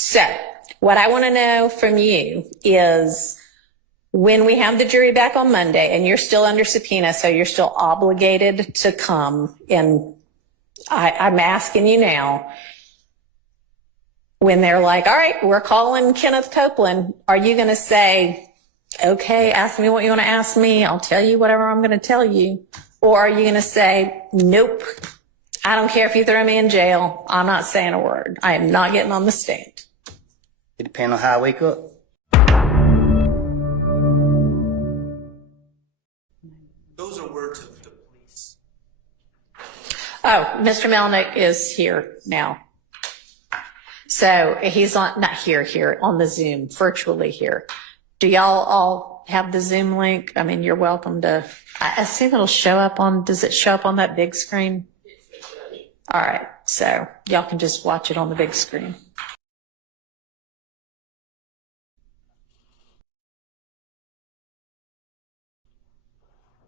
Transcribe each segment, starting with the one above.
So what I want to know from you is when we have the jury back on Monday and you're still under subpoena, so you're still obligated to come, and I'm asking you now, when they're like, all right, we're calling Kenneth Copeland, are you going to say, okay, ask me what you want to ask me, I'll tell you whatever I'm going to tell you? Or are you going to say, nope, I don't care if you throw me in jail, I'm not saying a word, I am not getting on the stand? It depends on how I wake up. Those are words of the police. Oh, Mr. Melnick is here now. So he's not here, on the Zoom, virtually here. Do y'all all have the Zoom link? I mean, you're welcome to, I assume it'll show up on, does it show up on that big screen? All right, so y'all can just watch it on the big screen.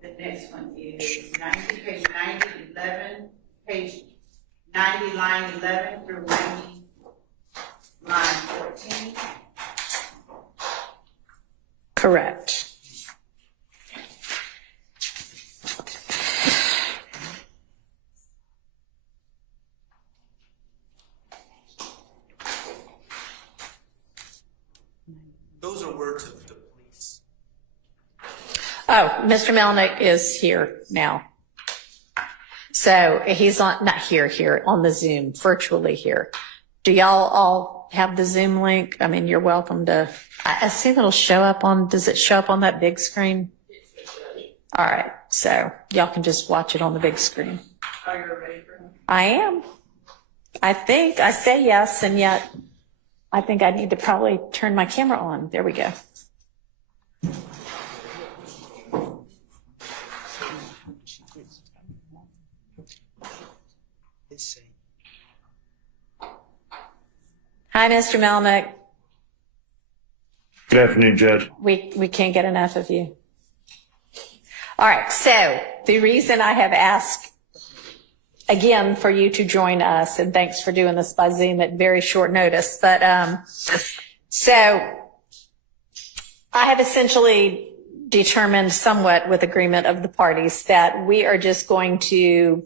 The next one is 90, page 90, 11, page 90, line 11 through 90, line 14. Correct. Those are words of the police. Oh, Mr. Melnick is here now. So he's not here, on the Zoom, virtually here. Do y'all all have the Zoom link? I mean, you're welcome to, I assume it'll show up on, does it show up on that big screen? All right, so y'all can just watch it on the big screen. Are you ready for him? I am. I think I say yes, and yet I think I need to probably turn my camera on. There we go. Hi, Mr. Melnick. Good afternoon, Judge. We can't get enough of you. All right, so the reason I have asked again for you to join us, and thanks for doing this by Zoom at very short notice, but so I have essentially determined somewhat with agreement of the parties that we are just going to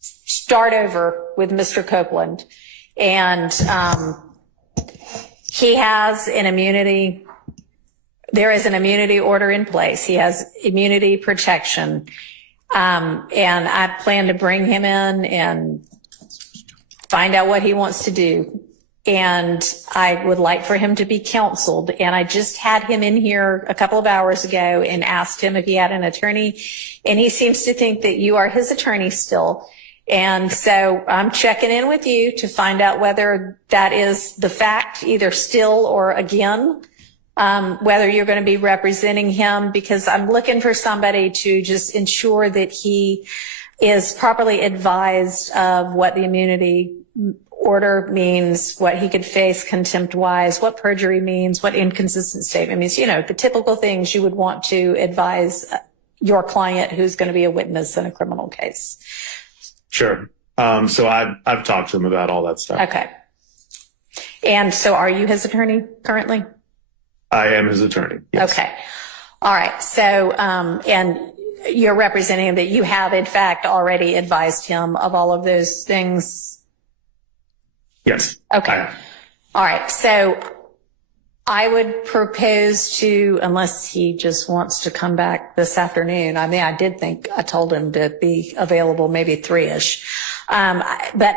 start over with Mr. Copeland, and he has an immunity. There is an immunity order in place. He has immunity protection. And I plan to bring him in and find out what he wants to do. And I would like for him to be counseled. And I just had him in here a couple of hours ago and asked him if he had an attorney. And he seems to think that you are his attorney still. And so I'm checking in with you to find out whether that is the fact, either still or again, whether you're going to be representing him, because I'm looking for somebody to just ensure that he is properly advised of what the immunity order means, what he could face contempt-wise, what perjury means, what inconsistent statement means, you know, the typical things you would want to advise your client who's going to be a witness in a criminal case. Sure. So I've talked to him about all that stuff. Okay. And so are you his attorney currently? I am his attorney. Yes. Okay. All right. So, and you're representing him, that you have in fact already advised him of all of those things? Yes. Okay. All right. So I would propose to, unless he just wants to come back this afternoon. I mean, I did think I told him to be available maybe 3-ish. But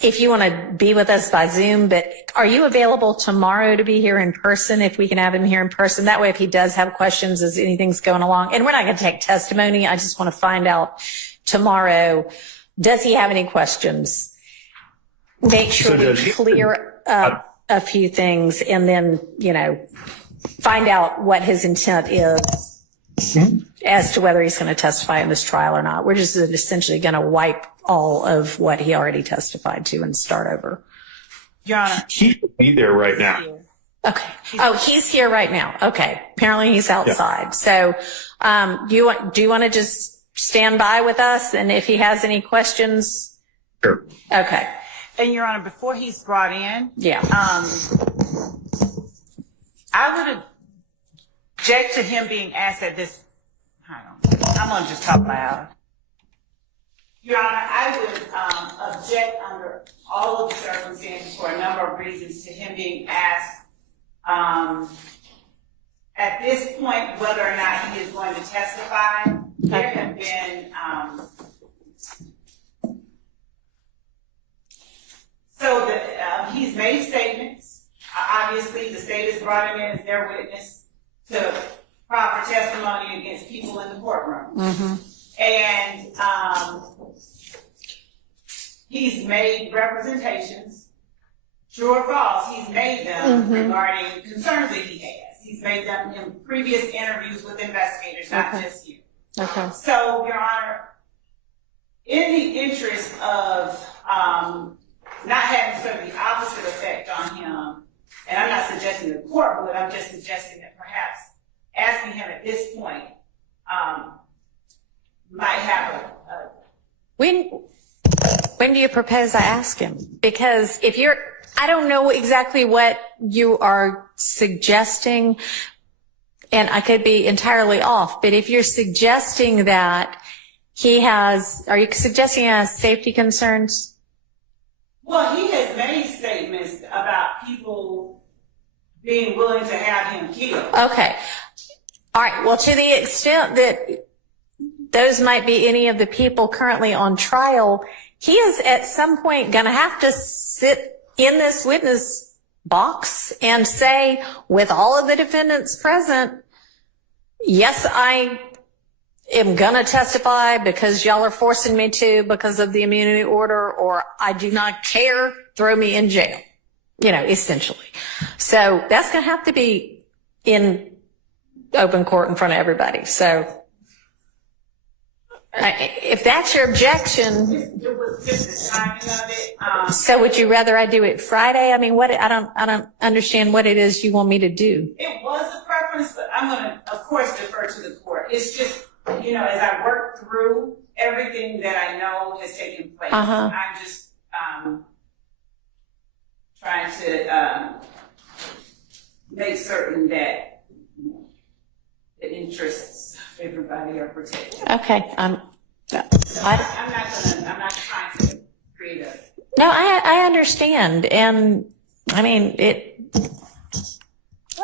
if you want to be with us by Zoom, but are you available tomorrow to be here in person, if we can have him here in person? That way, if he does have questions as anything's going along, and we're not going to take testimony, I just want to find out tomorrow, does he have any questions? Make sure we clear up a few things, and then, you know, find out what his intent is as to whether he's going to testify in this trial or not. We're just essentially going to wipe all of what he already testified to and start over. Your Honor. He should be there right now. Okay. Oh, he's here right now. Okay. Apparently he's outside. Yeah. So, do you want to just stand by with us? And if he has any questions? Sure. Okay. And Your Honor, before he's brought in, Yeah. I would object to him being asked at this. I'm gonna just talk loud. Your Honor, I would object under all of the circumstances for a number of reasons to him being asked at this point whether or not he is going to testify. There have been he's made statements. Obviously, the state has brought him in as their witness to proper testimony against people in the courtroom. Mm-hmm. And he's made representations, true or false, he's made them regarding concerns that he has. He's made them in previous interviews with investigators, not just you. Okay. So, Your Honor, in the interest of not having sort of the opposite effect on him, and I'm not suggesting the court would, I'm just suggesting that perhaps asking him at this point might have a When do you propose I ask him? Because I don't know exactly what you are suggesting, and I could be entirely off, but if you're suggesting that are you suggesting he has safety concerns? Well, he has made statements about people being willing to have him killed. Okay. All right. Well, to the extent that those might be any of the people currently on trial, he is at some point going to have to sit in this witness box and say, with all of the defendants present, yes, I am going to testify because y'all are forcing me to because of the immunity order, or I do not care, throw me in jail, essentially. So that's going to have to be in open court in front of everybody. So if that's your objection, It was just the timing of it. so would you rather I do it Friday? I mean, I don't understand what it is you want me to do. It was a preference, but I'm going to, of course, defer to the court. It's just, as I work through everything that I know has taken place, I'm just trying to make certain that the interests of everybody are protected. Okay. I'm not trying to create a. No, I understand. And I mean,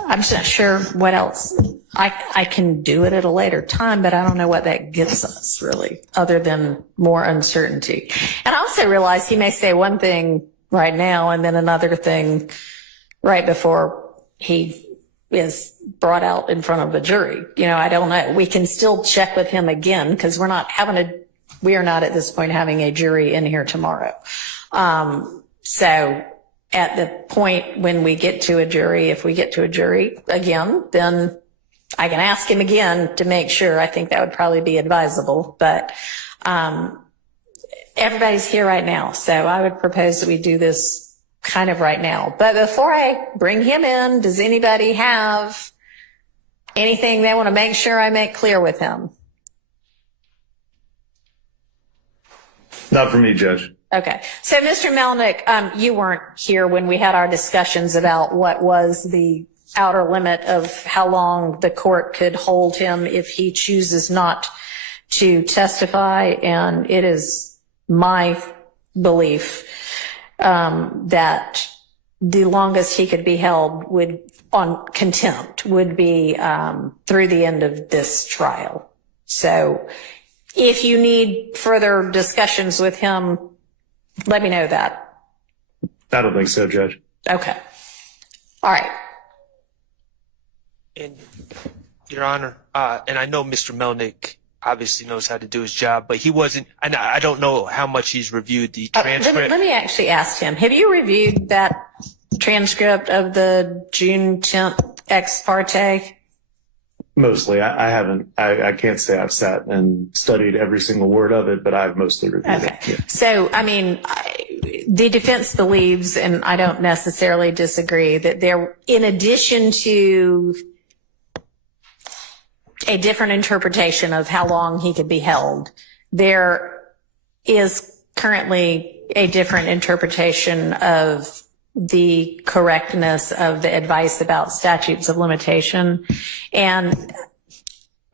I'm just not sure what else. I can do it at a later time, but I don't know what that gets us really, other than more uncertainty. And I also realize he may say one thing right now and then another thing right before he is brought out in front of a jury. I don't know. We can still check with him again because we are not at this point having a jury in here tomorrow. So at the point when we get to a jury, if we get to a jury again, then I can ask him again to make sure. I think that would probably be advisable, but everybody's here right now. So I would propose that we do this kind of right now. But before I bring him in, does anybody have anything they want to make sure I make clear with him? Not for me, Judge. Okay. So, Mr. Melnick, you weren't here when we had our discussions about what was the outer limit of how long the court could hold him if he chooses not to testify. And it is my belief that the longest he could be held on contempt would be through the end of this trial. So if you need further discussions with him, let me know that. I don't think so, Judge. Okay. All right. And Your Honor, and I know Mr. Melnick obviously knows how to do his job, but he wasn't, and I don't know how much he's reviewed the transcript. Let me actually ask him, have you reviewed that transcript of the June 10th ex parte? Mostly. I haven't. I can't say I've sat and studied every single word of it, but I've mostly reviewed it. Yeah. So, I mean, the defense believes, and I don't necessarily disagree, that there, in addition to a different interpretation of how long he could be held, there is currently a different interpretation of the correctness of the advice about statutes of limitation. And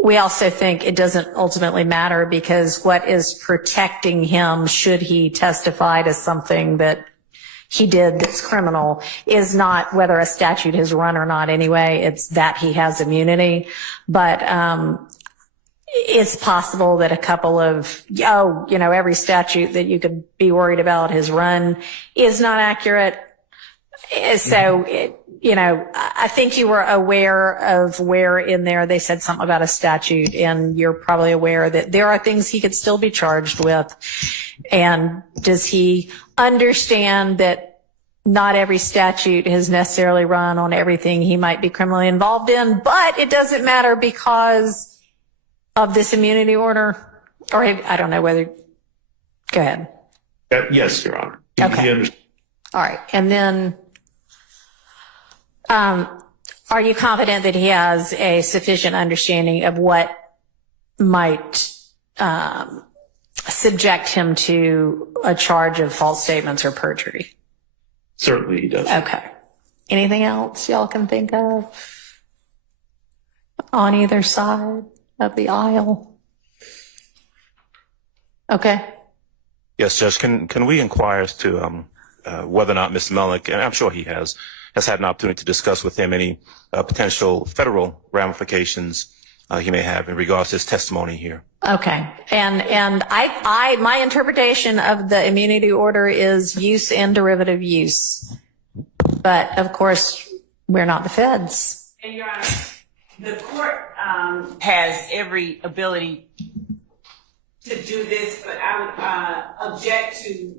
we also think it doesn't ultimately matter, because what is protecting him, should he testify to something that he did that's criminal, is not whether a statute has run or not anyway. It's that he has immunity. But it's possible that a couple of, every statute that you could be worried about has run is not accurate. So, I think you were aware of where in there they said something about a statute, and you're probably aware that there are things he could still be charged with. And does he understand that not every statute has necessarily run on everything he might be criminally involved in, but it doesn't matter because of this immunity order? Or I don't know whether, go ahead. Yes, Your Honor. Okay. All right. And then, are you confident that he has a sufficient understanding of what might subject him to a charge of false statements or perjury? Certainly he does. Okay. Anything else y'all can think of on either side of the aisle? Okay. Yes, Judge. Can we inquire as to whether or not Mr. Melnick, and I'm sure he has had an opportunity to discuss with him any potential federal ramifications he may have in regards to his testimony here? Okay. And my interpretation of the immunity order is use and derivative use. But of course, we're not the feds. And Your Honor, the court has every ability to do this, but I would object to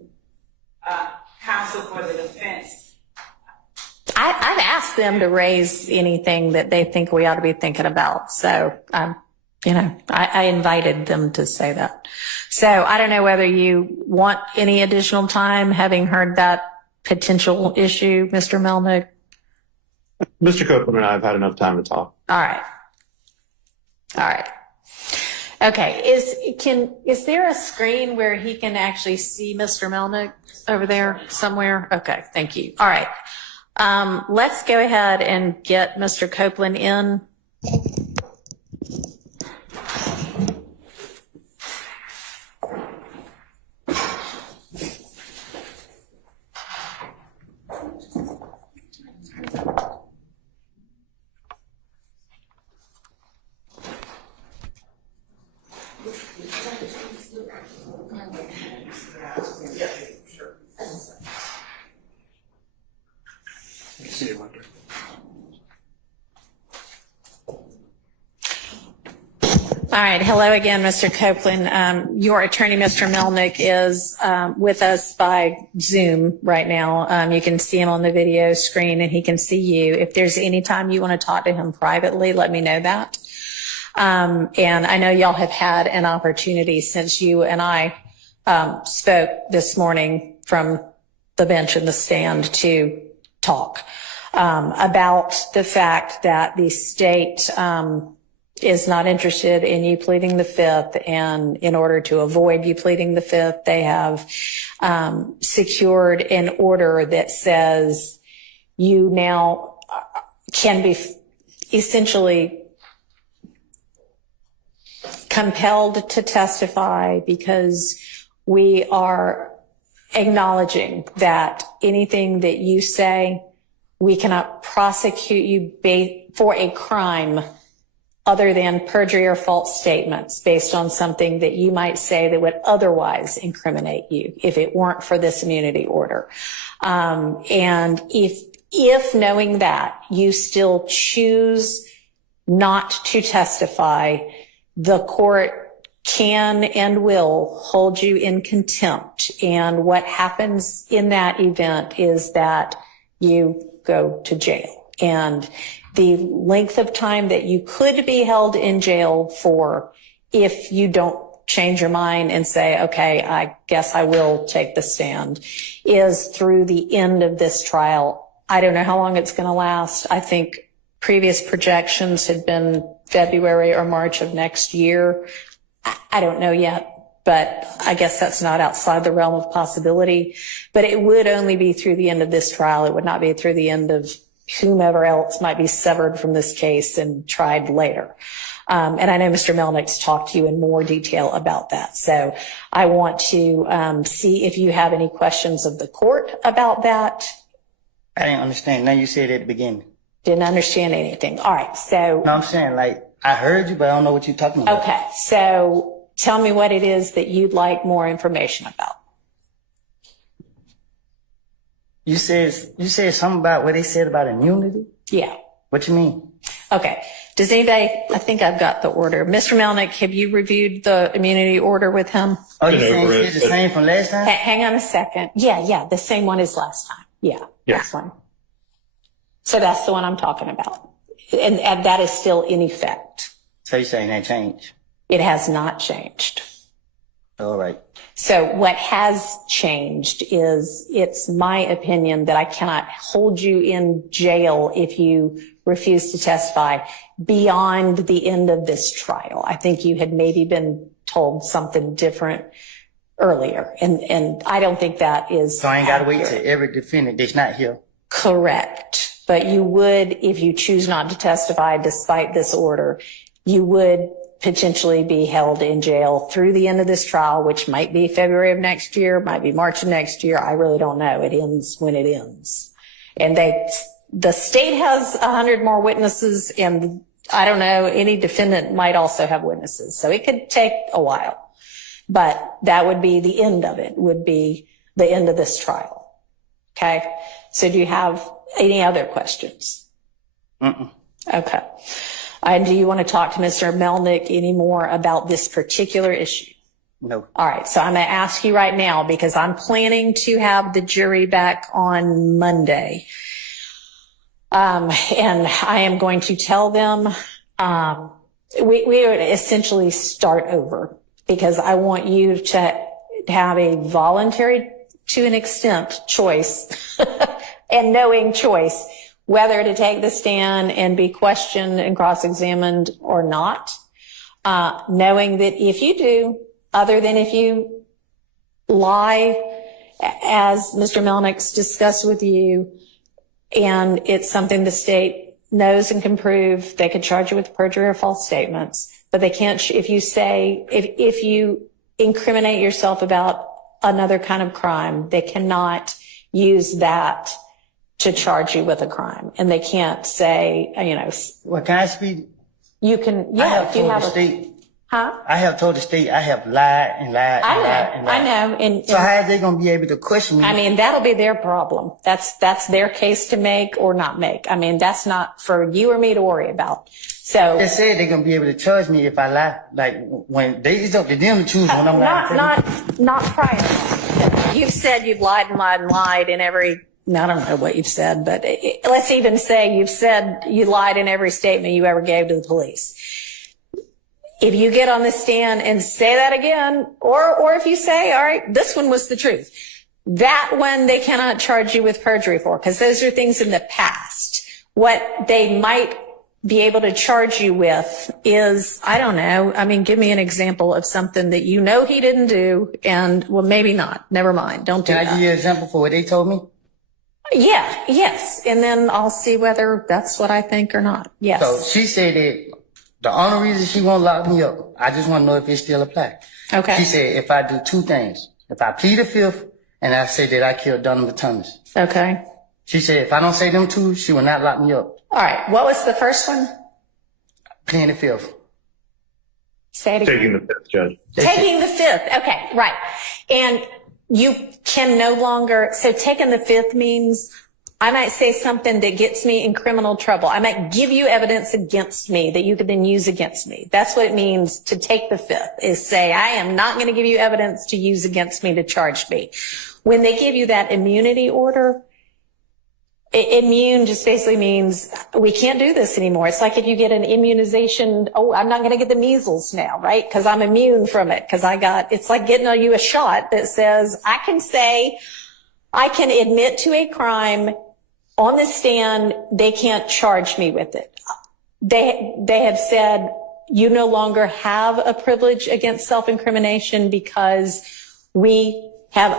counsel for the defense. I've asked them to raise anything that they think we ought to be thinking about. So, I invited them to say that. So I don't know whether you want any additional time, having heard that potential issue, Mr. Melnick. Mr. Copeland and I have had enough time to talk. All right. Okay. Is there a screen where he can actually see Mr. Melnick over there somewhere? Okay. Thank you. All right. Let's go ahead and get Mr. Copeland in. All right. Hello again, Mr. Copeland. Your attorney, Mr. Melnick, is with us by Zoom right now. You can see him on the video screen and he can see you. If there's any time you want to talk to him privately, let me know that. And I know y'all have had an opportunity since you and I spoke this morning from the bench and the stand to talk about the fact that the state is not interested in you pleading the fifth, and in order to avoid you pleading the fifth, they have secured an order that says you now can be essentially compelled to testify, because we are acknowledging that anything that you say, we cannot prosecute you for a crime other than perjury or false statements based on something that you might say that would otherwise incriminate you if it weren't for this immunity order. And if knowing that you still choose not to testify, the court can and will hold you in contempt. And what happens in that event is that you go to jail. And the length of time that you could be held in jail for, if you don't change your mind and say, okay, I guess I will take the stand, is through the end of this trial. I don't know how long it's going to last. I think previous projections had been February or March of next year. I don't know yet. but I guess that's not outside the realm of possibility. But it would only be through the end of this trial. It would not be through the end of whomever else might be severed from this case and tried later. And I know Mr. Melnick's talked to you in more detail about that. So I want to see if you have any questions of the court about that. I didn't understand. Now you said at the beginning. Didn't understand anything. All right. So, No, I'm saying, like, I heard you, but I don't know what you're talking about. okay. So tell me what it is that you'd like more information about. You said something about what they said about immunity? Yeah. What you mean? Okay. Does anybody, I think I've got the order. Mr. Melnick, have you reviewed the immunity order with him? Oh, you saying it's the same from last time? Hang on a second. Yeah. The same one as last time. Yeah. Yes. That one. So that's the one I'm talking about. And that is still in effect. So you're saying that changed? It has not changed. All right. So what has changed is it's my opinion that I cannot hold you in jail if you refuse to testify beyond the end of this trial. I think you had maybe been told something different earlier. And I don't think that is So I ain't got to wait accurate. till every defendant that's not here. Correct. But you would, if you choose not to testify despite this order, you would potentially be held in jail through the end of this trial, which might be February of next year, might be March of next year. I really don't know. It ends when it ends. And the state has 100 more witnesses, and I don't know, any defendant might also have witnesses. So it could take a while, but that would be the end of it, would be the end of this trial. Okay. So do you have any other questions? Okay. And do you want to talk to Mr. Melnick any more about this particular issue? No. All right. So I'm going to ask you right now because I'm planning to have the jury back on Monday. And I am going to tell them, we would essentially start over because I want you to have a voluntary, to an extent, choice and knowing choice whether to take the stand and be questioned and cross-examined or not, knowing that if you do, other than if you lie, as Mr. Melnick's discussed with you, and it's something the state knows and can prove, they could charge you with perjury or false statements, but they can't, if you incriminate yourself about another kind of crime, they cannot use that to charge you with a crime. And they can't say, Well, can I speak? you can, I yeah, have if you told have the a, state. huh? I have told the state I have lied and lied and I lied and know, lied. I know. And, So how are they going to be able to question me? I mean, that'll be their problem. That's their case to make or not make. I mean, that's not for you or me to worry about. So They said they're going to be able to charge me if I lie. Like, when it's up to them to choose when I'm lying. not prior. You've said you've lied and lied and lied in every, I don't know what you've said, but let's even say you've said you lied in every statement you ever gave to the police. If you get on the stand and say that again, or if you say, all right, this one was the truth, that one they cannot charge you with perjury for, because those are things in the past. What they might be able to charge you with is, I don't know, I mean, give me an example of something that you know he didn't do, and well, maybe not. Never mind. Don't do Can I that. give you an example for what they told me? Yeah, yes. And then I'll see whether that's what I think or not. Yes. So she said that the only reason she won't lock me up, I just want to know if it still applies. Okay. She said if I do two things, if I plead the fifth and I say that I killed Donovan Thomas. Okay. She said if I don't say them two, she will not lock me up. All right. What was the first one? Pleading the fifth. Say it again. Taking the fifth, Judge. Taking the fifth. Okay, right. And you can no longer, so taking the fifth means I might say something that gets me in criminal trouble. I might give you evidence against me that you could then use against me. That's what it means to take the fifth, is say, I am not going to give you evidence to use against me to charge me. When they give you that immunity order, immune just basically means we can't do this anymore. It's like if you get an immunization, oh, I'm not going to get the measles now, right? Because I'm immune from it. Because it's like getting you a shot that says, I can admit to a crime on the stand, they can't charge me with it. They have said you no longer have a privilege against self-incrimination because we have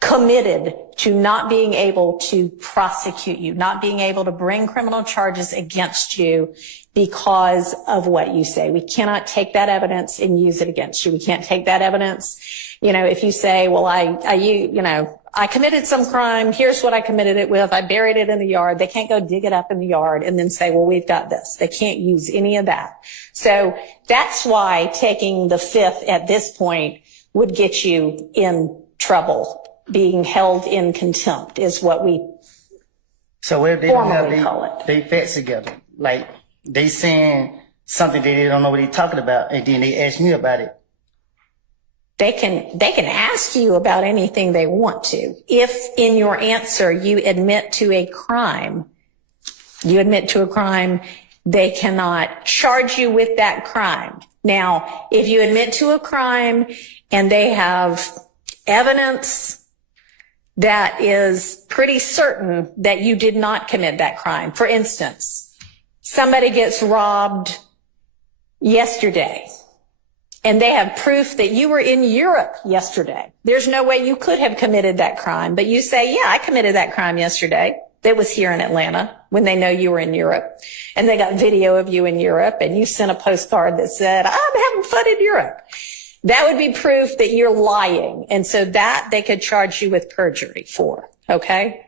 committed to not being able to prosecute you, not being able to bring criminal charges against you because of what you say. We cannot take that evidence and use it against you. We can't take that evidence. You know, if you say, well, I committed some crime. Here's what I committed it with. I buried it in the yard. They can't go dig it up in the yard and then say, well, we've got this. They can't use any of that. So that's why taking the fifth at this point would get you in trouble. Being held in contempt is what we So what if they don't formally have call it. they facts together? Like they saying something that they don't know what they're talking about, and then they ask me about it. They can ask you about anything they want to. If in your answer you admit to a crime, they cannot charge you with that crime. Now, if you admit to a crime and they have evidence that is pretty certain that you did not commit that crime. For instance, somebody gets robbed yesterday and they have proof that you were in Europe yesterday. There's no way you could have committed that crime, but you say, yeah, I committed that crime yesterday. That was here in Atlanta when they know you were in Europe and they got video of you in Europe and you sent a postcard that said, I'm having fun in Europe. That would be proof that you're lying. And so that they could charge you with perjury for, okay?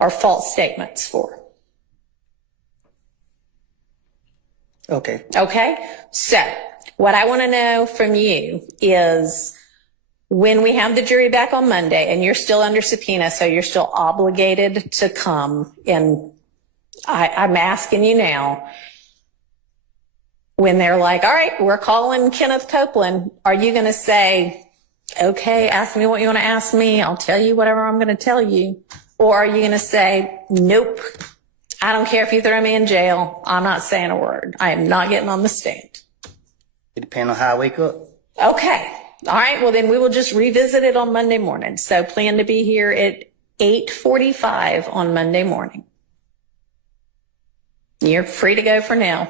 Or false statements for. Okay. Okay? So what I want to know from you is when we have the jury back on Monday and you're still under subpoena, so you're still obligated to come, and I'm asking you now, when they're like, all right, we're calling Kenneth Copeland, are you going to say, okay, ask me what you want to ask me. I'll tell you whatever I'm going to tell you. Or are you going to say, nope, I don't care if you throw me in jail. I'm not saying a word. I am not getting on the stand. It depends on how I wake up. Okay. All right. Well, then we will just revisit it on Monday morning. So plan to be here at 8:45 on Monday morning. You're free to go for now.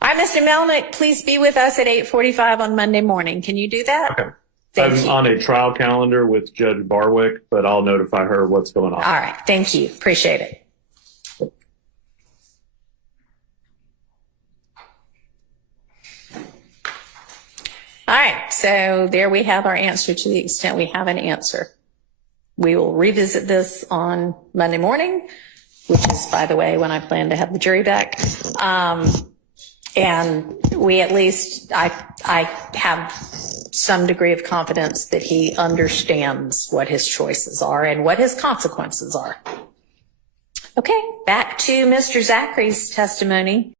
All right, Mr. Melnick, please be with us at 8:45 on Monday morning. Can you do that? Okay. Thank I'm you. on a trial calendar with Judge Barwick, but I'll notify her what's going on. All right. Thank you. Appreciate it. All right. So there we have our answer to the extent we have an answer. We will revisit this on Monday morning, which is, by the way, when I plan to have the jury back. And we at least, I have some degree of confidence that he understands what his choices are and what his consequences are. Okay, back to Mr. Zachary's testimony.